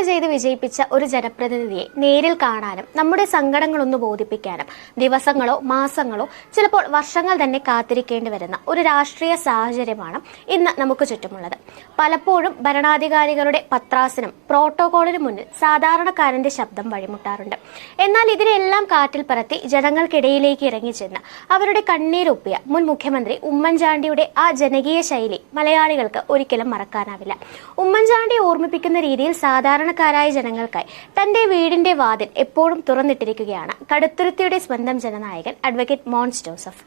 Vote ചെയ്ത് വിജയിപ്പിച്ച ഒരു ജനപ്രതിനിധിയെ നേരിൽ കാണാനും നമ്മുടെ സങ്കടങ്ങളൊന്ന് ബോധിപ്പിക്കാനും ദിവസങ്ങളോ മാസങ്ങളോ ചിലപ്പോൾ വർഷങ്ങൾ തന്നെ കാത്തിരിക്കേണ്ടി വരുന്ന ഒരു രാഷ്ട്രീയ സാഹചര്യമാണ് ഇന്ന് നമുക്ക് ചുറ്റുമുള്ളത്. പലപ്പോഴും ഭരണാധികാരികളുടെ പത്രാസനം പ്രോട്ടോകോളിന് മുന്നിൽ സാധാരണക്കാരന്റെ ശബ്ദം വഴിമുട്ടാറുണ്ട്. എന്നാൽ ഇതിനെല്ലാം കാറ്റിൽ പറത്തി ജനങ്ങൾക്കിടയിലേക്ക് ഇറങ്ങിച്ചെന്ന് അവരുടെ കണ്ണീരൊപ്പിയ മുൻ മുഖ്യമന്ത്രി ഉമ്മൻചാണ്ടിയുടെ ആ ജനകീയ ശൈലി മലയാളികൾക്ക് ഒരിക്കലും മറക്കാനാവില്ല. ഉമ്മൻചാണ്ടി ഓർമ്മിപ്പിക്കുന്ന രീതിയിൽ സാധാരണക്കാരായ ജനങ്ങൾക്കായി തന്റെ വീടിന്റെ വാതിൽ എപ്പോഴും തുറന്നിട്ടിരിക്കുകയാണ് കടുത്തുരുത്തിയുടെ സ്വന്തം ജനനായകൻ അഡ്വക്കേറ്റ് മോൻസ് ജോസഫ്.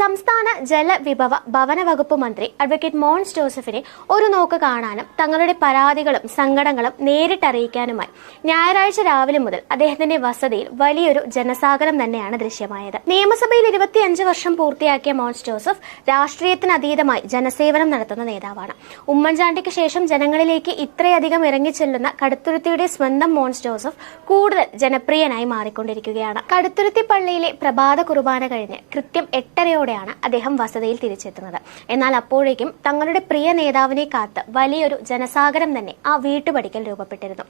സംസ്ഥാന ജലവിഭവ ഭവന വകുപ്പ് മന്ത്രി അഡ്വക്കേറ്റ് മോൻസ് ജോസഫിനെ ഒരു നോക്ക് കാണാനും തങ്ങളുടെ പരാതികളും സങ്കടങ്ങളും നേരിട്ടറിയിക്കാനുമായി ഞായറാഴ്ച രാവിലെ മുതൽ അദ്ദേഹത്തിന്റെ വസതിയിൽ വലിയൊരു ജനസാഗരം തന്നെയാണ് ദൃശ്യമായത്. നിയമസഭയിൽ 25 വർഷം പൂർത്തിയാക്കിയ മോൻസ് ജോസഫ് രാഷ്ട്രീയത്തിനതീതമായി ജനസേവനം നടത്തുന്ന നേതാവാണ്. ഉമ്മൻചാണ്ടിക്ക് ശേഷം ജനങ്ങളിലേക്ക് ഇത്രയധികം ഇറങ്ങിച്ചെല്ലുന്ന കടുത്തുരുത്തിയുടെ സ്വന്തം മോൻസ് ജോസഫ് കൂടുതൽ ജനപ്രിയനായി മാറിക്കൊണ്ടിരിക്കുകയാണ്. കടുത്തുരുത്തി പള്ളിയിലെ പ്രഭാത കുർബാന കഴിഞ്ഞ് കൃത്യം 8:30യോടെയാണ് അദ്ദേഹം വസതിയിൽ തിരിച്ചെത്തുന്നത്. എന്നാൽ അപ്പോഴേക്കും തങ്ങളുടെ പ്രിയ നേതാവിനെ കാത്ത് വലിയൊരു ജനസാഗരം തന്നെ ആ വീട്ടുപടിക്കൽ രൂപപ്പെട്ടിരുന്നു.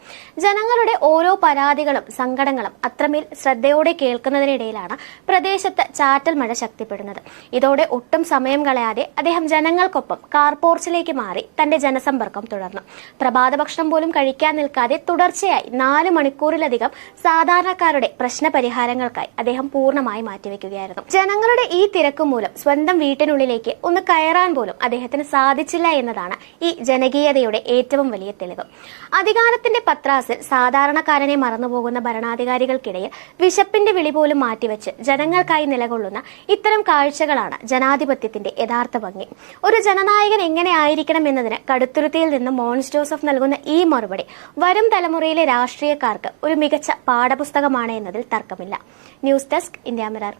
ജനങ്ങളുടെ ഓരോ പരാതികളും സങ്കടങ്ങളും അത്രമേൽ ശ്രദ്ധയോടെ കേൾക്കുന്നതിനിടയിലാണ് പ്രദേശത്ത് ചാറ്റൽ മഴ ശക്തിപ്പെടുന്നത്. ഇതോടെ ഒട്ടും സമയം കളയാതെ അദ്ദേഹം ജനങ്ങൾക്കൊപ്പം കാർ പോർച്ചിലേക്ക് മാറി തന്റെ ജനസമ്പർക്കം തുടർന്നു. പ്രഭാത ഭക്ഷണം പോലും കഴിക്കാൻ നിൽക്കാതെ തുടർച്ചയായി 4 മണിക്കൂറിലധികം സാധാരണക്കാരുടെ പ്രശ്ന പരിഹാരങ്ങൾക്കായി അദ്ദേഹം പൂർണ്ണമായി മാറ്റിവെക്കുകയായിരുന്നു. ജനങ്ങളുടെ ഈ തിരക്ക് മൂലം സ്വന്തം വീട്ടിനുള്ളിലേക്ക് ഒന്ന് കയറാൻ പോലും അദ്ദേഹത്തിന് സാധിച്ചില്ല എന്നതാണ് ഈ ജനകീയതയുടെ ഏറ്റവും വലിയ തെളിവ്. അധികാരത്തിന്റെ പത്രാസിൽ സാധാരണക്കാരനെ മറന്നുപോകുന്ന ഭരണാധികാരികൾക്കിടയിൽ വിശപ്പിന്റെ വിളി പോലും മാറ്റിവെച്ച് ജനങ്ങൾക്കായി നിലകൊള്ളുന്ന ഇത്തരം കാഴ്ചകളാണ് ജനാധിപത്യത്തിന്റെ യഥാർത്ഥ ഭംഗി. ഒരു ജനനായകൻ എങ്ങനെ ആയിരിക്കണം എന്നതിന് കടുത്തുരുത്തിയിൽ നിന്ന് മോൻസ് ജോസഫ് നൽകുന്ന ഈ മറുപടി വരും തലമുറയിലെ രാഷ്ട്രീയക്കാർക്ക് ഒരു മികച്ച പാഠപുസ്തകമാണ് എന്നതിൽ തർക്കമില്ല. News desk, India mirror.